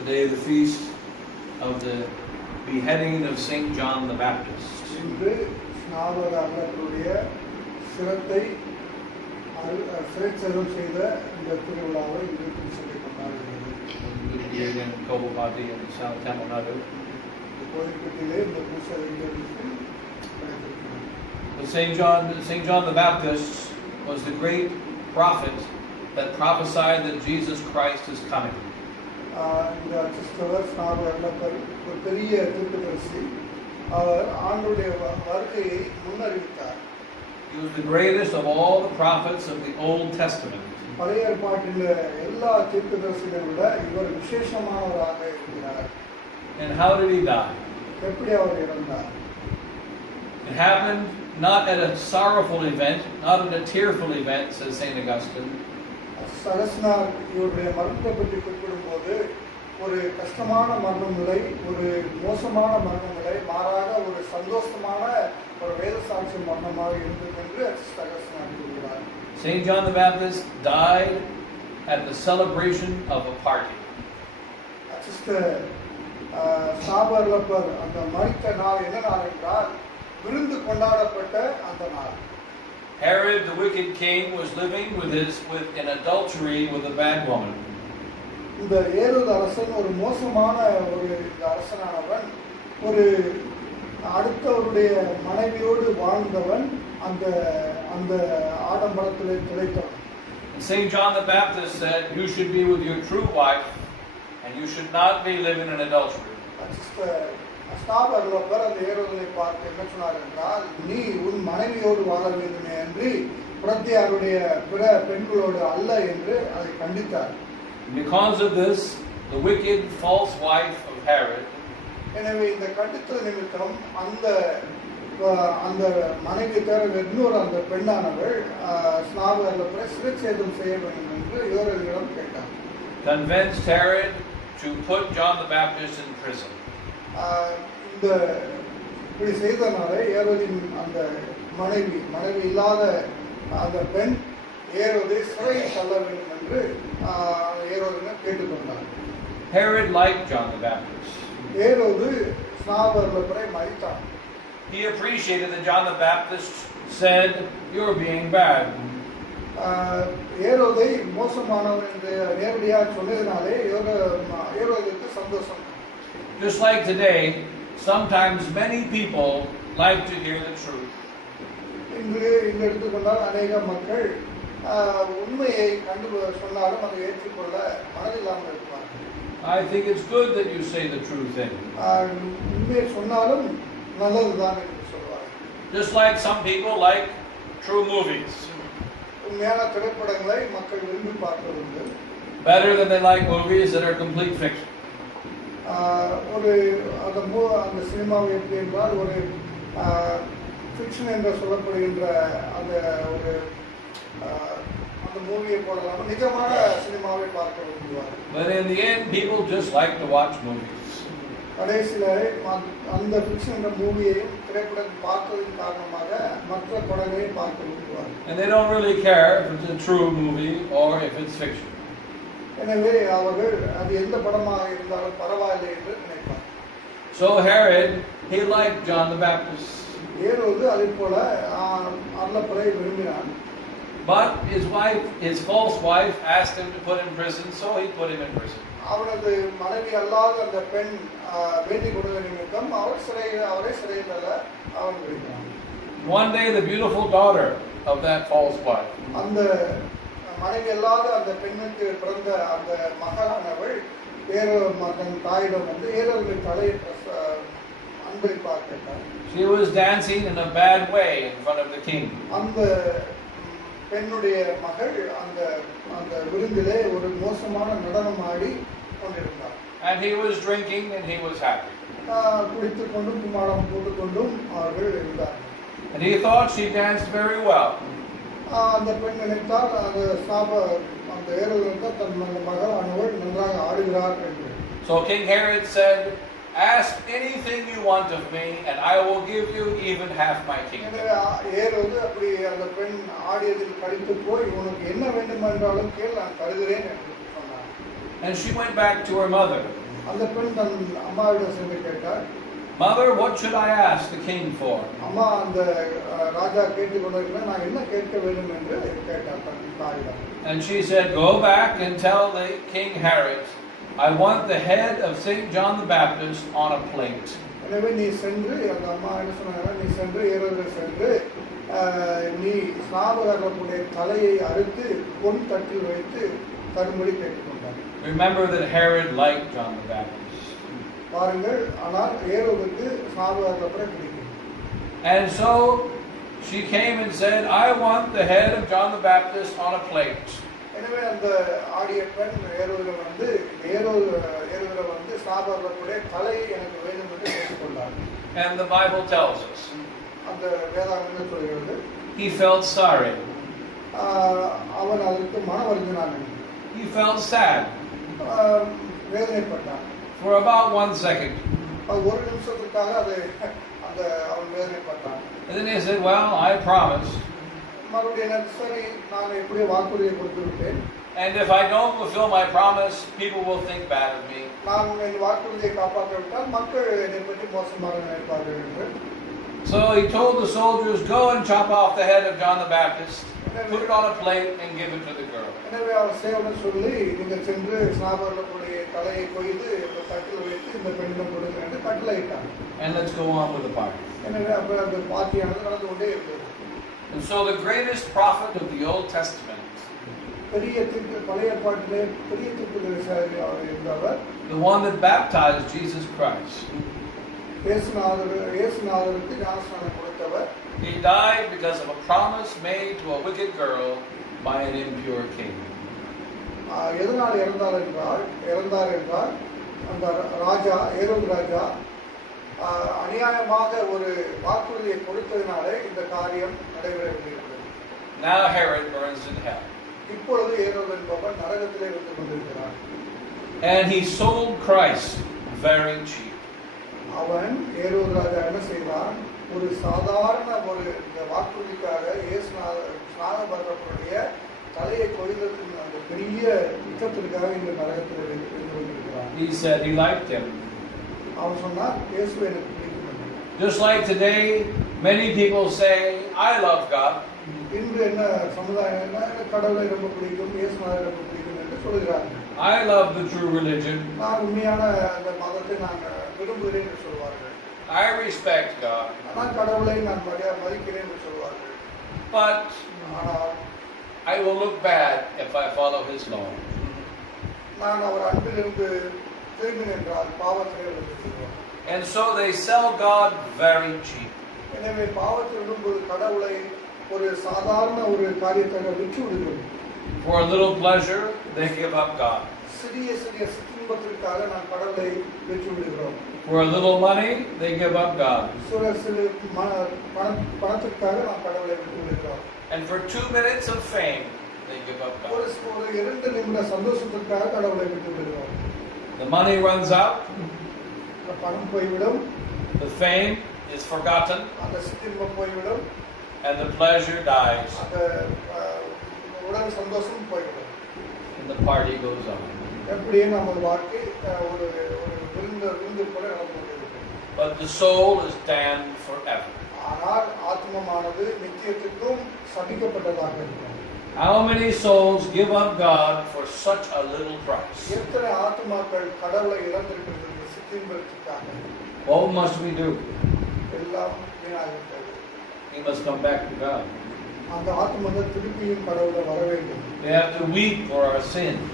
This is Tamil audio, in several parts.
Today, the feast of the beheading of St. John the Baptist. இன்று ஸ்நாபகர்களுடைய சிரத்தை சிறைச்சேதம் செய்த இந்த திருவிழாவை இன்று சொல்லி கொண்டாடுகிறது. In Kobapati in South Tamil Nadu. கோயில்பட்டியிலே இந்த பூசை நடைபெற்றது. St. John the Baptist was the great prophet that prophesied that Jesus Christ is coming. இந்த கிறிஸ்தவர் ஸ்நாபகர்கள் ஒரு பெரிய தீர்க்கதரிசி. அவர் ஆண்டவருடைய வருகையை முன்னறிவித்தார். He was the greatest of all the prophets of the Old Testament. பழைய ஏற்பாட்டில் எல்லா தீர்க்கதரிசிகளை விட இவர் விசேஷமானவராக இருக்கிறார். And how did he die? எப்படி அவர் இறந்தார்? It happened not at a sorrowful event, not at a tearful event, says St. Augustine. சரஸ்னார் இவருடைய மரணத்தை பற்றி குறிப்பிடும்போது ஒரு கஷ்டமான மரணம் நிலை, ஒரு மோசமான மரண நிலை, மாறாக ஒரு சந்தோஷமான ஒரு வேத சாட்சி மரணமாக இருந்தது என்று சரஸ்னார் கூறுகிறார். St. John the Baptist died at the celebration of a party. சாபர்லப்பர் அந்த மரித்த நாள் என்ன நாள் என்றால் விருந்து கொண்டாடப்பட்ட அந்த நாள். Herod, the wicked king, was living in adultery with a bad woman. இந்த ஏரோது அரசன் ஒரு மோசமான ஒரு அரசனானவன், ஒரு அடுத்தவருடைய மனைவியோடு வாழ்ந்தவன், அந்த அந்த ஆடம்பரத்திலே திளைத்தவன். St. John the Baptist said, "You should be with your true wife, and you should not be living in adultery." ஸ்நாபகர்கள் அந்த ஏரோதை பார்த்து என்ன சொன்னார் என்றால், நீ உன் மனைவியோடு வாழ வேண்டுமே என்று பிரத்தியாருடைய பிற பெண்களோடு அல்ல என்று அதை கண்டித்தார். Because of this, the wicked false wife of Herod, எனவே இந்த கண்டித்தல் நிமித்தம் அந்த அந்த மனைவி தவிர இன்னொரு அந்த பெண்ணானவள் ஸ்நாபகர்களை சிறைச்சேதம் செய்ய வேண்டும் என்று ஏரோதிடம் கேட்டார். Convinced Herod to put John the Baptist in prison. இந்த இப்படி செய்தனால ஏரோதின் அந்த மனைவி இல்லாத அந்த பெண் ஏரோதை சிறையில் தள்ள வேண்டும் என்று ஏரோதிடம் கேட்டுக்கொண்டார். Herod liked John the Baptist. Herod ஸ்நாபகர்களை மதித்தான். He appreciated that John the Baptist said, "You're being bad." ஏரோதை மோசமானவர் என்று நேரடியாக சொன்னதினாலே ஏரோதுக்கு சந்தோஷம். Just like today, sometimes many people like to hear the truth. இன்று எடுத்துக்கொண்டால் அநேக மக்கள் உண்மையை கண்டு சொன்னாலும் அதை ஏற்றுக்கொள்ள மனதில்லாமல் இருப்பார்கள். I think it's good that you say the true thing. உண்மையை சொன்னாலும் நல்லதுதான் என்று சொல்வார்கள். Just like some people like true movies. உண்மையான திரைப்படங்களை மக்கள் விரும்பி பார்ப்பதுண்டு. Better than they like movies that are complete fiction. ஒரு அந்த சினிமாவை எப்படி என்றால் ஒரு ஃபிக்ஷன் என்று சொல்லப்படுகின்ற அந்த ஒரு அந்த மூவியை போடலாம், நிஜமான சினிமாவை பார்க்க விரும்புவார்கள். But in the end, people just like to watch movies. கடைசியில அந்த ஃபிக்ஷன் என்ற மூவியை திரைப்படம் பார்த்ததன் காரணமாக மற்ற படங்களை பார்க்க விரும்புவார்கள். And they don't really care if it's a true movie or if it's fiction. எனவே அவர்கள் அது எந்த படமாக இருந்தாலும் பரவாயில்லை என்று நினைப்பார். So Herod, he liked John the Baptist. ஏரோது அதே போல அருளப்பரை விரும்பினான். But his false wife asked him to put him in prison, so he put him in prison. அவனது மனைவி அல்லாத அந்த பெண் வேண்டிக் கொண்ட நிமித்தம் அவரை சிறையில் தள்ள அவன் விரும்பினான். One day the beautiful daughter of that false wife, அந்த மனைவி அல்லாத அந்த பெண்ணுக்கு பிறந்த அந்த மகளானவள் தன் தாயிடம் வந்து ஏரோது தலையை அன்பளிப்பாக கேட்டார். she was dancing in a bad way in front of the king. அந்த பெண்ணுடைய மகள் அந்த அந்த விருந்திலே ஒரு மோசமான நடனம் ஆடி கொண்டிருந்தார். And he was drinking and he was happy. குடித்துக் கொண்டும் கும்மாளம் போட்டுக்கொண்டும் அவர்கள் இருந்தார்கள். And he thought she danced very well. அந்த பெண் நினைத்தால் அந்த ஏரோது தன் மகளானவள் நன்றாக ஆடுகிறார் என்று. So King Herod said, "Ask anything you want of me, and I will give you even half my kingdom." ஏரோது அப்படி அந்த பெண் ஆடியதில் கடித்து போய் உனக்கு என்ன வேண்டும் என்றாலும் கேள், நான் தருகிறேன் என்று சொன்னார். And she went back to her mother. அந்த பெண் தன் அம்மாவிடம் சென்று கேட்டார், Mother, what should I ask the king for? அம்மா அந்த ராஜா கேட்டுக்கொண்டிருக்கிறார், நான் என்ன கேட்க வேண்டும் என்று கேட்டார் தன் தாயிடம். And she said, go back and tell the King Herod, I want the head of St. John the Baptist on a plate. எனவே நீ சென்று, அந்த அம்மா என்ன சொன்னாங்க, நீ சென்று ஏரோதிடம் சென்று நீ ஸ்நாபகர்களுடைய தலையை அறுத்து பொன் தட்டில் வைத்து தரும்படி கேட்டுக்கொண்டார். Remember that Herod liked John the Baptist. பாருங்கள், ஆனால் ஏரோதுக்கு ஸ்நாபகர்களை பிடிக்கும். And so she came and said, I want the head of John the Baptist on a plate. எனவே அந்த ஆடிய பெண் ஏரோதிடம் வந்து ஸ்நாபகர்களுடைய தலையை எனக்கு வேண்டும் என்று கேட்டுக்கொண்டார். And the Bible tells us அந்த வேதாகம் என்ன சொல்கிறது? he felt sorry. அவன் அதற்கு மன வருந்தினான். He felt sad. வேதனைப்பட்டான். For about 1 second. ஒரு நிமிஷத்துக்காக அவன் வேதனைப்பட்டான். And then he said, well, I promised. மறுபடியும் சரி, நான் எப்படியோ வாக்குறுதியை கொடுத்துவிட்டேன். And if I don't fulfill my promise, people will think bad of me. நான் என் வாக்குறுதியை காப்பாற்றாவிட்டால் மக்கள் என்னை பற்றி மோசமாக நினைப்பார்கள் என்று. So he told the soldiers, go and chop off the head of John the Baptist, put it on a plate and give it to the girl. எனவே அவர் சேவகன் சொல்லி, நீங்கள் சென்று ஸ்நாபகர்களுடைய தலையை கொய்து இந்த தட்டில் வைத்து இந்த பெண்ணிடம் கொடுங்க என்று கட்டளையிட்டார். And let's go on with the party. எனவே அப்ப அந்த பார்ட்டியானது நடந்து கொண்டே இருந்தது. And so the greatest prophet of the Old Testament, பெரிய பழைய ஏற்பாட்டிலே பெரிய தீர்க்கதரிசி இருந்தவர், the one that baptized Jesus Christ, இயேசுநாதருக்கு ஞானஸ்நானம் கொடுத்தவர், he died because of a promise made to a wicked girl by an impure king. எதனால் இறந்தார் என்றால் அந்த ராஜா ஏரோது ராஜா அநியாயமாக ஒரு வாக்குறுதியை கொடுத்ததினாலே இந்த காரியம் நடைபெறவில்லை. Now Herod burns in hell. இப்பொழுது ஏரோது என்பவர் நரகத்திலே இருந்து கொண்டிருக்கிறார். And he sold Christ very cheap. அவன் ஏரோது ராஜா என்ன செய்தான், ஒரு சாதாரண ஒரு இந்த வாக்குறுதிக்காக ஸ்நானபரனுடைய தலையை கொய்தற்கு அந்த பெரிய யுத்தத்திற்காக இந்த நரகத்தில் இருந்து கொண்டிருக்கிறார். He said he liked him. அவன் சொன்னார், இயேசுவை எனக்கு பிடிக்கும். Just like today, many people say, I love God. இன்று என்ன சமுதாயம் என்ன, கடவுளை ரொம்ப பிடிக்கும், இயேசுநாதரை ரொம்ப பிடிக்கும் என்று சொல்கிறார்கள். I love the true religion. நான் உண்மையான அந்த மதத்தை நான் விரும்புகிறேன் என்று சொல்வார்கள். I respect God. நான் கடவுளை நான் மதிக்கிறேன் என்று சொல்வார்கள். But I will look bad if I follow His law. நான் அவர் அன்பிலிருந்து திரும்பி நின்றால் பாவத்திலே விழுந்துவிடுவோம். And so they sell God very cheap. எனவே பாவத்தில் விழும்போது கடவுளை ஒரு சாதாரண ஒரு காரியத்தை விற்று விடுகிறோம். For a little pleasure, they give up God. சிறிய சிற்றின்பத்திற்காக நாம் கடவுளை விற்று விடுகிறோம். For a little money, they give up God. சிறு பணத்திற்காக நாம் கடவுளை விற்று விடுகிறோம். And for 2 minutes of fame, they give up God. ஒரு 2 நிமிட சந்தோஷத்திற்காக கடவுளை விட்டு விடுகிறோம். The money runs out. பணம் போய்விடும். The fame is forgotten. அந்த சிற்றின்பம் போய்விடும். And the pleasure dies. அந்த உடல் சந்தோஷம் போய்விடும். And the party goes on. எப்படியே நமது வாழ்க்கை ஒரு விருந்து போல நடந்து கொண்டிருக்கும். But the soul is damned forever. ஆனால் ஆத்மமானது நித்தியத்துக்கும் சபிக்கப்பட்டதாக இருக்கும். How many souls give up God for such a little price? எத்தனை ஆத்மாக்கள் கடவுளை இழந்திருக்கிறது சிற்றின்பத்திற்காக? What must we do? எல்லாம் வீணாகிவிட்டது. We must come back to God. அந்த ஆத்மாக்கள் திருப்பியும் கடவுளை வர வேண்டும். We have to weep for our sins.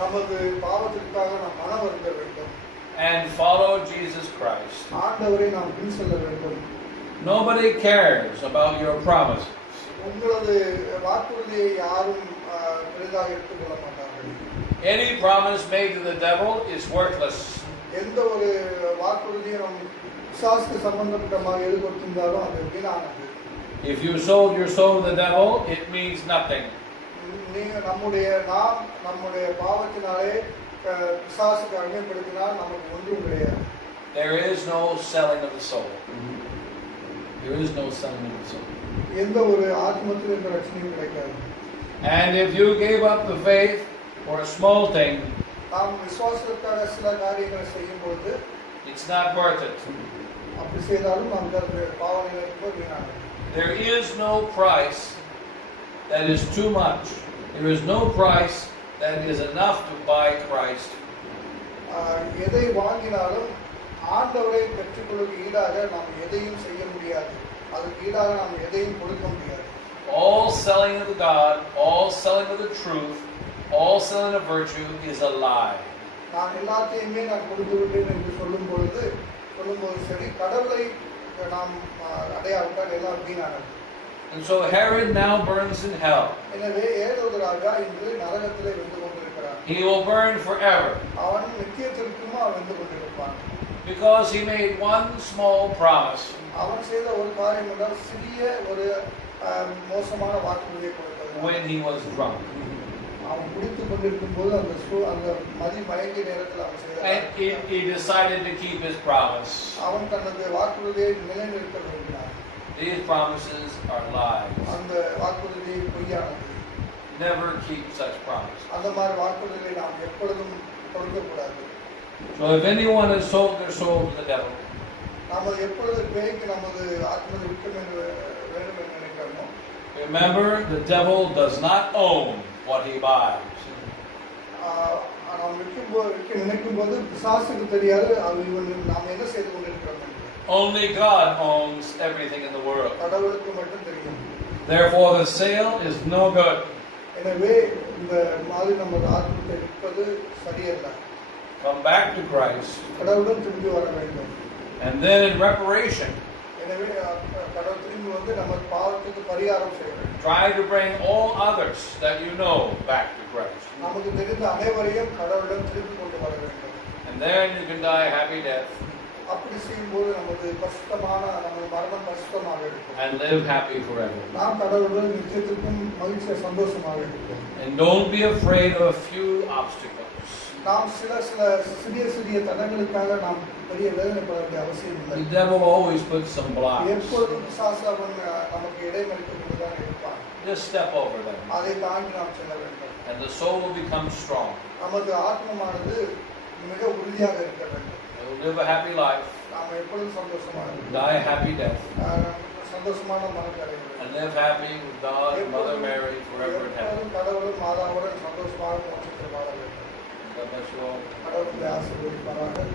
நமது பாவத்திற்காக நாம் மனம் வருந்த வேண்டும். And follow Jesus Christ. ஆண்டவரை நாம் பின் செல்ல வேண்டும். Nobody cares about your promises. உங்களது வாக்குறுதியை யாரும் பெரிதாக எடுத்துக்கொள்ள மாட்டார்கள். Any promise made to the devil is worthless. எந்த ஒரு வாக்குறுதியும் நம் பிசாசுக்கு சம்பந்தப்பட்டமாக எது கொடுத்திருந்தாலும் அது வீணானது. If you sold your soul to the devil, it means nothing. நம்முடைய பாவத்தினாலே பிசாசுக்கு அடிமைப்படுத்தினால் நமக்கு ஒன்றும் கிடையாது. There is no selling of the soul. There is no selling of the soul. எந்த ஒரு ஆத்மத்திலும் எந்த ரட்சணையும் கிடைக்காது. And if you gave up the faith for a small thing, நாம் விசுவாசத்துக்காக சில காரியங்களை செய்யும் பொழுது it's not worth it. அப்படி செய்தாலும் நமக்கு பாவனையில் இருப்பது வீணானது. There is no price that is too much. There is no price that is enough to buy Christ. எதை வாங்கினாலும் ஆண்டவரை பெற்றுக்கொள்ளுக்கு ஈடாக நாம் எதையும் செய்ய முடியாது. அதுக்கு ஈடாக நாம் எதையும் கொடுக்க முடியாது. All selling of the God, all selling of the truth, all selling of virtue is a lie. நான் எல்லாத்தையுமே நான் கொடுத்து விட்டேன் என்று சொல்லும்போது சரி, கடவுளை நாம் அடையாவிட்டால் எல்லாம் வீணானது. And so Herod now burns in hell. எனவே ஏரோதராக இன்று நரகத்திலே வெந்து கொண்டிருக்கிறார். He will burn forever. அவன் நித்தியத்திற்குமா வெந்து கொண்டிருப்பான். Because he made one small promise. அவன் செய்த ஒரு காரியம் என்றால் சிறிய ஒரு மோசமான வாக்குறுதியை கொடுத்தது. When he was drunk. அவன் குடித்துக் கொண்டிருக்கும் போது அந்த மதி மயங்கிய நேரத்தில் அவன் செய்தார். And he decided to keep his promise. அவன் தனது வாக்குறுதியை நிலைநிறுத்த விரும்பினார். These promises are lies. அந்த வாக்குறுதி பொய்யானது. Never keep such promise. அந்த மாதிரி வாக்குறுதியை நாம் எப்பொழுதும் கொடுக்கக்கூடாது. So if anyone has sold their soul to the devil, நாம எப்பொழுது பேய்க்கு நமது ஆத்மாவை விற்க வேண்டும் என்று நினைக்கிறோமோ, remember the devil does not own what he buys. நாம் விற்க நினைக்கும் போது பிசாசுக்கு தெரியாது நாம் என்ன செய்து கொண்டிருக்கிறோம். Only God owns everything in the world. கடவுளுக்கு மட்டும் தெரியும். Therefore the sale is no good. எனவே இந்த மாதிரி நம்ம ஆத்மத்தை விற்பது சரியல்ல. Come back to Christ. கடவுளுடன் திரும்பி வர வேண்டும். And then in reparation, எனவே கடவுள் திரும்பி வந்து நம்ம பாவத்துக்கு பரிகாரம் செய்ய வேண்டும். try to bring all others that you know back to Christ. நமக்கு தெரிந்த அனைவரையும் கடவுளுடன் திரும்பி கொண்டு வர வேண்டும். And then you can die a happy death. அப்படி செய்யும்போது நமது மரணம் பரிசுத்தமாக இருக்கும். And live happy forever. நாம் கடவுளுடன் நித்தியத்திற்கும் மகிழ்ச்சியா சந்தோஷமாக இருக்கும். And don't be afraid of a few obstacles. நாம் சில சிறிய தடங்களுக்காக நாம் பெரிய வேதனைப்பட வேண்டிய அவசியம் இல்லை. The devil always puts some blocks. எப்பொழுதும் பிசாசு நமக்கு இடைமறித்துக் கொண்டுதான் இருப்பான். Just step over them. அதை தாண்டி நாம் செல்ல வேண்டும். And the soul will become strong. நமது ஆத்மானது மிக உறுதியாக இருக்க வேண்டும். It will live a happy life. நாம் எப்பொழுதும் சந்தோஷமாக இருக்கும். Die a happy death. சந்தோஷமான மரணத்தை அடைய வேண்டும். And live happy with God and Mother Mary forever in heaven. கடவுளும் மாதாவுடன் சந்தோஷமாக மோட்சத்தில் வாழ வேண்டும். God bless you all. கடவுளுடைய ஆசீர்வதிப்பாராக.